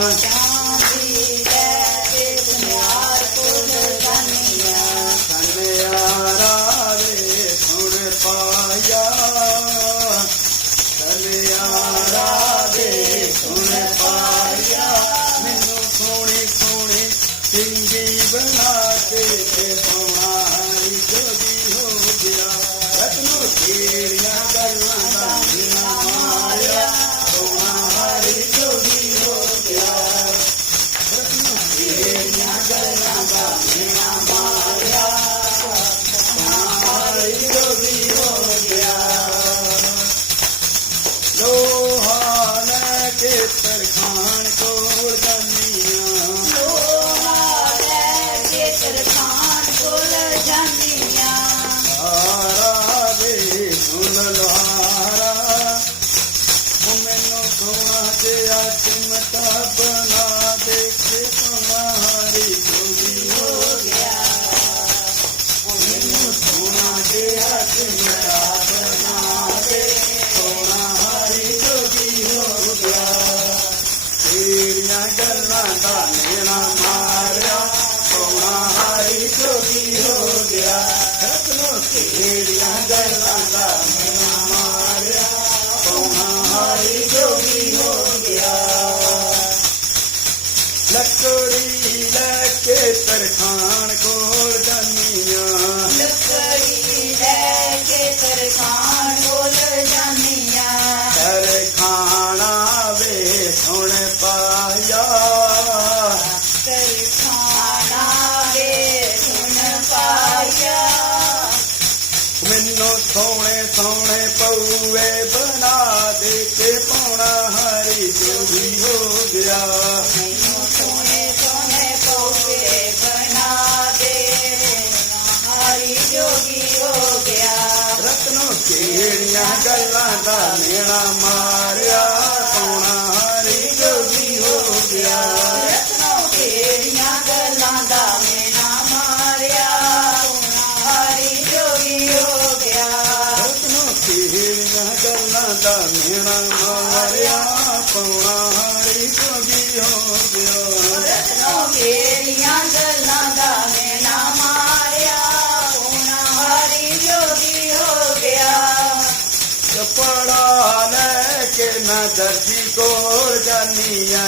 ਚਾਂਦੀ ਲੈ ਕੇ ਸੁਨਿਆਰ ਕੋਲ ਜਾਨੀਆਂ। ਸੁਨਿਆਰਾ ਵੇ ਸੁਣ ਪਾਇਆ, ਸੁਨਿਆਰਾ ਵੇ ਸੁਣ ਪਾਇਆ, ਮੈਨੂੰ ਸੋਹਣੀ ਸੋਹਣੀ ਸਿੰਗੀ ਬਣਾ ਕੇ ਤੇ ਪਾਉਣਾ ਹਰੀ ਜੋਗੀ ਹੋ ਗਿਆ। ਰਤਨੋ ਤੇਰੀਆਂ ਗੱਲਾਂ ਦਾ ਮੇਰਾ ਮਾਰਿਆ, ਪਾਉਣਾ ਹਰੀ ਜੋਗੀ ਹੋ ਗਿਆ। ਰਤਨੋ ਤੇਰੀਆਂ ਗੱਲਾਂ ਦਾ ਮੇਰਾ ਮਾਰਿਆ, ਪਾਉਣਾ ਹਰੀ ਜੋਗੀ ਹੋ ਗਿਆ। ਲੋਹਾ ਲੈ ਕੇ ਤਰਖਾਣ ਕੋਲ ਜਾਨੀਆਂ, ਲੋਹਾ ਲੈ ਕੇ ਤਰਖਾਣ ਕੋਲ ਜਾਨੀਆਂ। ਹਾਰਾ ਵੇ ਸੁਣ ਲੋਹਾਰਾ, ਉਹ ਮੈਨੂੰ ਸੋਹਣਾ ਜਿਹਾ ਚਿਮਟਾ ਬਣਾ ਦੇ ਕੇ ਤੁਹਾਰੀ ਜੋਗੀ ਹੋ ਗਿਆ। ਉਹ ਮੈਨੂੰ ਸੋਹਣਾ ਜਿਹਾ ਚਿਮਟਾ ਬਣਾ ਦੇ ਤੁਹਾਰੀ ਜੋਗੀ ਹੋ ਗਿਆ। ਤੇਰੀਆਂ ਗੱਲਾਂ ਦਾ ਮੇਰਾ ਮਾਰਿਆ, ਸੋਹਣਾ ਹਰੀ ਜੋਗੀ ਹੋ ਗਿਆ। ਰਤਨੋ ਤੇਰੀਆਂ ਗੱਲਾਂ ਦਾ ਮੇਰਾ ਮਾਰਿਆ, ਸੋਹਣਾ ਹਰੀ ਜੋਗੀ ਹੋ ਗਿਆ। ਲੱਕੜੀ ਲੈ ਕੇ ਤਰਖਾਣ ਕੋਲ ਜਾਨੀਆਂ, ਲੱਕੜੀ ਲੈ ਕੇ ਤਰਖਾਣ ਕੋਲ ਜਾਨੀਆਂ। ਤਰਖਾਣਾ ਵੇ ਸੁਣ ਪਾਇਆ, ਤਰਖਾਣਾ ਵੇ ਸੁਣ ਪਾਇਆ। ਮੈਨੂੰ ਸੋਹਣੇ ਸੋਹਣੇ ਪਊਏ ਬਣਾ ਦੇ ਕੇ ਪਾਉਣਾ ਹਰੀ ਜੋਗੀ ਹੋ ਗਿਆ। ਮੈਨੂੰ ਸੋਹਣੇ ਸੋਹਣੇ ਪੌਕੇ ਬਣਾ ਦੇ, ਹਰੀ ਜੋਗੀ ਹੋ ਗਿਆ। ਰਤਨੋ ਕਿਹੜੀਆਂ ਗੱਲਾਂ ਦਾ ਮੇਰਾ ਮਾਰਿਆ, ਸੋਹਣਾ ਹਰੀ ਜੋਗੀ ਹੋ ਗਿਆ। ਰਤਨੋ ਕਿਹੜੀਆਂ ਗੱਲਾਂ ਦਾ ਮੇਨਾ ਮਾਰਿਆ, ਹਰੀ ਜੋਗੀ ਹੋ ਗਿਆ। ਰਤਨੋ ਕਿਹੜੀਆਂ ਗੱਲਾਂ ਦਾ ਮੇਰਾ ਮਾਰਿਆ, ਸੋਹਣਾ ਹਰੀ ਜੋਗੀ ਹੋ ਗਿਆ। ਰਤਨੋ ਕਿਹੜੀਆਂ ਗੱਲਾਂ ਦਾ ਮੇਨਾ ਮਾਰਿਆ, ਹਰੀ ਜੋਗੀ ਹੋ ਗਿਆ। ਕੱਪੜਾ ਲੈ ਕੇ ਮੈਂ ਦਰਜੀ ਕੋਲ ਜਾਨੀਆਂ,